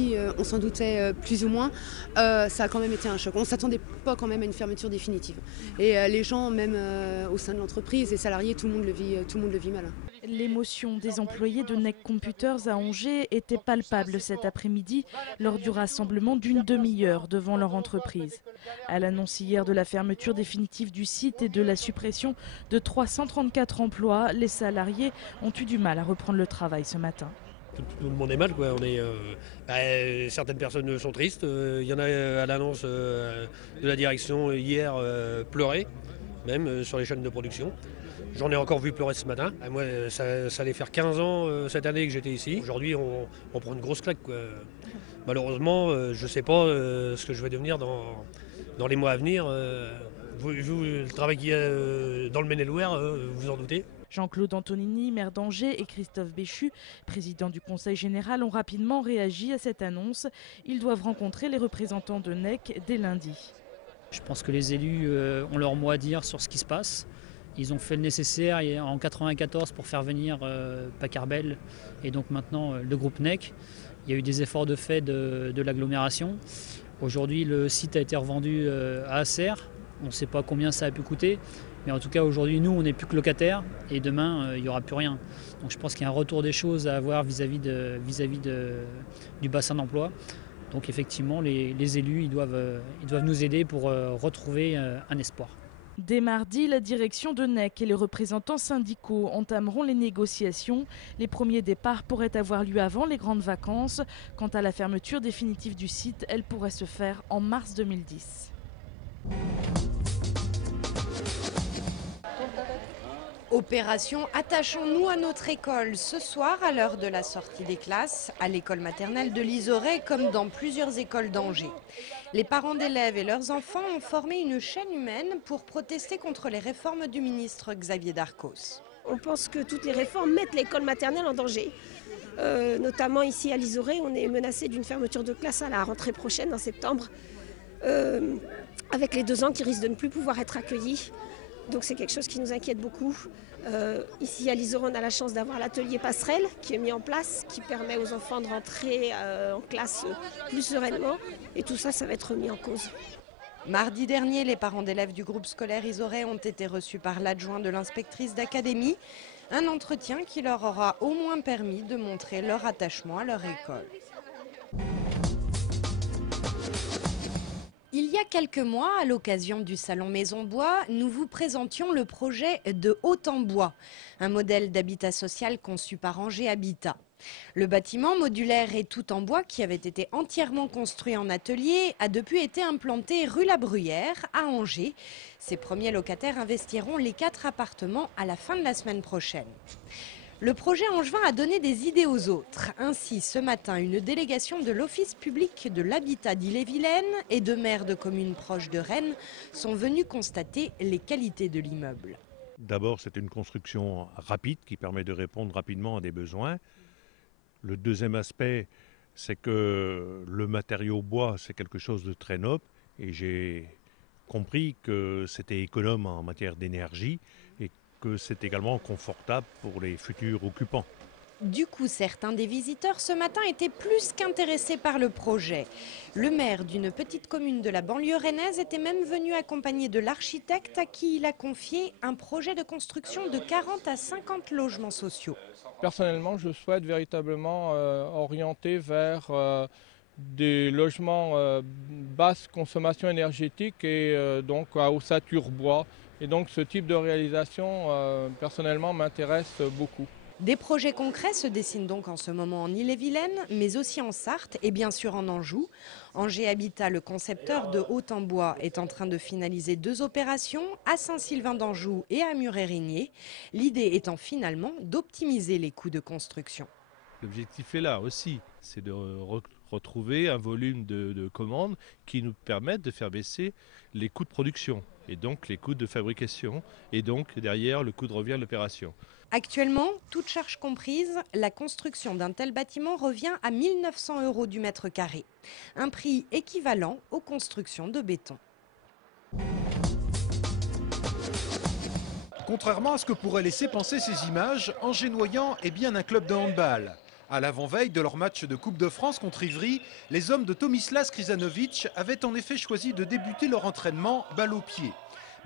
si on s'en doutait plus ou moins, ça a quand même été un choc. On ne s'attendait pas quand même à une fermeture définitive. Et les gens, même au sein de l'entreprise, les salariés, tout le monde le vit mal. L'émotion des employés de NEC Computers à Angers était palpable cet après-midi lors du rassemblement d'une demi-heure devant leur entreprise. À l'annonce hier de la fermeture définitive du site et de la suppression de 334 emplois, les salariés ont eu du mal à reprendre le travail ce matin. Tout le monde est mal, quoi. Certaines personnes sont tristes. Il y en a à l'annonce de la direction hier pleurer, même sur les chaînes de production. J'en ai encore vu pleurer ce matin. Moi, ça allait faire 15 ans cette année que j'étais ici. Aujourd'hui, on prend une grosse claque, quoi. Malheureusement, je ne sais pas ce que je vais devenir dans les mois à venir. Vous, le travail qu'il y a dans le Maine-et-Loire, vous en doutez. Jean-Claude Antonini, maire d'Angers, et Christophe Béchu, président du Conseil général, ont rapidement réagi à cette annonce. Ils doivent rencontrer les représentants de NEC dès lundi. Je pense que les élus ont leur mot à dire sur ce qui se passe. Ils ont fait le nécessaire en 1994 pour faire venir Pacarbel et donc maintenant le groupe NEC. Il y a eu des efforts de fait de l'agglomération. Aujourd'hui, le site a été revendu à Acer. On ne sait pas combien ça a pu coûter. Mais en tout cas, aujourd'hui, nous, on n'est plus que locataires et demain, il n'y aura plus rien. Donc je pense qu'il y a un retour des choses à avoir vis-à-vis du bassin d'emploi. Donc effectivement, les élus, ils doivent nous aider pour retrouver un espoir. Dès mardi, la direction de NEC et les représentants syndicaux entameront les négociations. Les premiers départs pourraient avoir lieu avant les grandes vacances. Quant à la fermeture définitive du site, elle pourrait se faire en mars 2010. Opération Attachons-nous à notre école. Ce soir, à l'heure de la sortie des classes, à l'école maternelle de Lizoret, comme dans plusieurs écoles d'Angers. Les parents d'élèves et leurs enfants ont formé une chaîne humaine pour protester contre les réformes du ministre Xavier Darcos. On pense que toutes les réformes mettent l'école maternelle en danger. Notamment ici à Lizoret, on est menacé d'une fermeture de classe à la rentrée prochaine en septembre, avec les 2 ans qui risquent de ne plus pouvoir être accueillis. Donc c'est quelque chose qui nous inquiète beaucoup. Ici à Lizoret, on a la chance d'avoir l'atelier passerelle qui est mis en place, qui permet aux enfants de rentrer en classe plus sereinement. Et tout ça, ça va être remis en cause. Mardi dernier, les parents d'élèves du groupe scolaire Lizoret ont été reçus par l'adjoint de l'inspectrice d'académie. Un entretien qui leur aura au moins permis de montrer leur attachement à leur école. Il y a quelques mois, à l'occasion du salon Maison Bois, nous vous présentions le projet de Haut en Bois, un modèle d'habitat social conçu par Angers Habitat. Le bâtiment modulaire et tout en bois, qui avait été entièrement construit en atelier, a depuis été implanté rue La Bruyère, à Angers. Ses premiers locataires investiront les 4 appartements à la fin de la semaine prochaine. Le projet angevin a donné des idées aux autres. Ainsi, ce matin, une délégation de l'Office public de l'habitat d'Ille-et-Vilaine et de maires de communes proches de Rennes sont venus constater les qualités de l'immeuble. D'abord, c'est une construction rapide qui permet de répondre rapidement à des besoins. Le deuxième aspect, c'est que le matériau bois, c'est quelque chose de très noble et j'ai compris que c'était économe en matière d'énergie et que c'est également confortable pour les futurs occupants. Du coup, certains des visiteurs ce matin étaient plus qu'intéressés par le projet. Le maire d'une petite commune de la banlieue rennaise était même venu accompagné de l'architecte à qui il a confié un projet de construction de 40 à 50 logements sociaux. Personnellement, je souhaite véritablement orienter vers des logements basse consommation énergétique et donc à ossature bois. Et donc ce type de réalisation, personnellement, m'intéresse beaucoup. Des projets concrets se dessinent donc en ce moment en Ille-et-Vilaine, mais aussi en Sarthe et bien sûr en Anjou. Angers Habitat, le concepteur de Haut en Bois, est en train de finaliser 2 opérations à Saint-Sylvain d'Anjou et à Muret-Régnier. L'idée étant finalement d'optimiser les coûts de construction. L'objectif est là aussi, c'est de retrouver un volume de commandes qui nous permettent de faire baisser les coûts de production et donc les coûts de fabrication et donc derrière le coût de revient de l'opération. Actuellement, toutes charges comprises, la construction d'un tel bâtiment revient à 1 900 € du mètre carré. Un prix équivalent aux constructions de béton. Contrairement à ce que pourraient laisser penser ces images, Angers-Noyant est bien un club de handball. À l'avant-veille de leur match de Coupe de France contre Ivry, les hommes de Tomislas Krizanovic avaient en effet choisi de débuter leur entraînement balle au pied.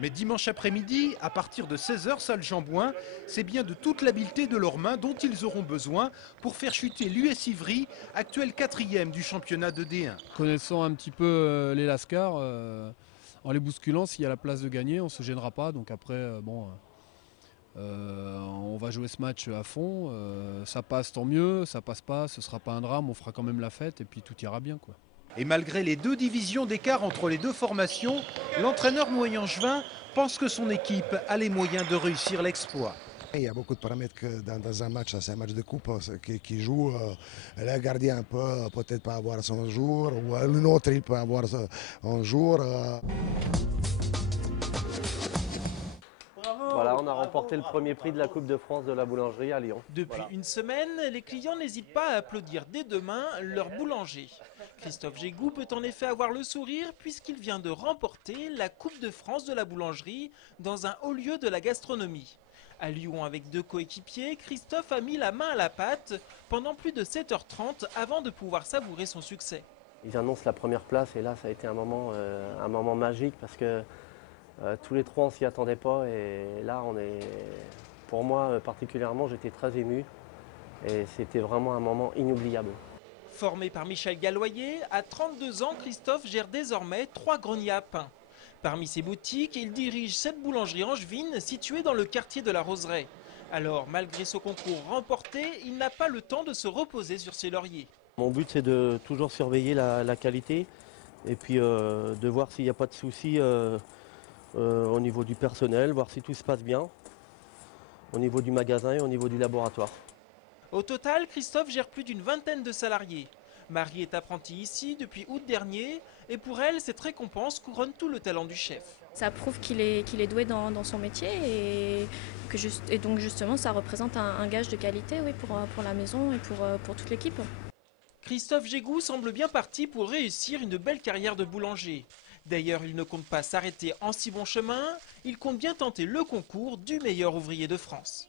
Mais dimanche après-midi, à partir de 16h, salle Jean-Bouin, c'est bien de toute l'habileté de leurs mains dont ils auront besoin pour faire chuter l'US Ivry, actuel 4e du championnat de D1. Connaissant un petit peu les Lascars, en les bousculant, s'il y a la place de gagner, on ne se gênera pas. Donc après, on va jouer ce match à fond. Ça passe, tant mieux. Ça passe pas, ce ne sera pas un drame. On fera quand même la fête et puis tout ira bien, quoi. Et malgré les 2 divisions d'écart entre les 2 formations, l'entraîneur Noyen-Angevin pense que son équipe a les moyens de réussir l'exploit. Il y a beaucoup de paramètres que dans un match, c'est un match de coupe qui joue. Le gardien peut peut-être pas avoir son jour, ou un autre il peut avoir un jour. Voilà, on a remporté le premier prix de la Coupe de France de la boulangerie à Lyon. Depuis une semaine, les clients n'hésitent pas à applaudir dès demain leur boulanger. Christophe Gégou peut en effet avoir le sourire puisqu'il vient de remporter la Coupe de France de la boulangerie dans un haut lieu de la gastronomie. À Lyon, avec 2 coéquipiers, Christophe a mis la main à la pâte pendant plus de 7h30 avant de pouvoir savourer son succès. Ils annoncent la première place et là ça a été un moment magique parce que tous les 3 on s'y attendait pas et là pour moi particulièrement, j'étais très ému et c'était vraiment un moment inoubliable. Formé par Michel Galloyer, à 32 ans, Christophe gère désormais 3 greniers à pain. Parmi ses boutiques, il dirige cette boulangerie angevine située dans le quartier de la Roseraie. Alors, malgré ce concours remporté, il n'a pas le temps de se reposer sur ses lauriers. Mon but, c'est de toujours surveiller la qualité et puis de voir s'il n'y a pas de soucis au niveau du personnel, voir si tout se passe bien au niveau du magasin et au niveau du laboratoire. Au total, Christophe gère plus d'une vingtaine de salariés. Marie est apprentie ici depuis août dernier et pour elle, cette récompense couronne tout le talent du chef. Ça prouve qu'il est doué dans son métier et donc justement ça représente un gage de qualité oui, pour la maison et pour toute l'équipe. Christophe Gégou semble bien parti pour réussir une belle carrière de boulanger. D'ailleurs, il ne compte pas s'arrêter en si bon chemin, il compte bien tenter le concours du meilleur ouvrier de France.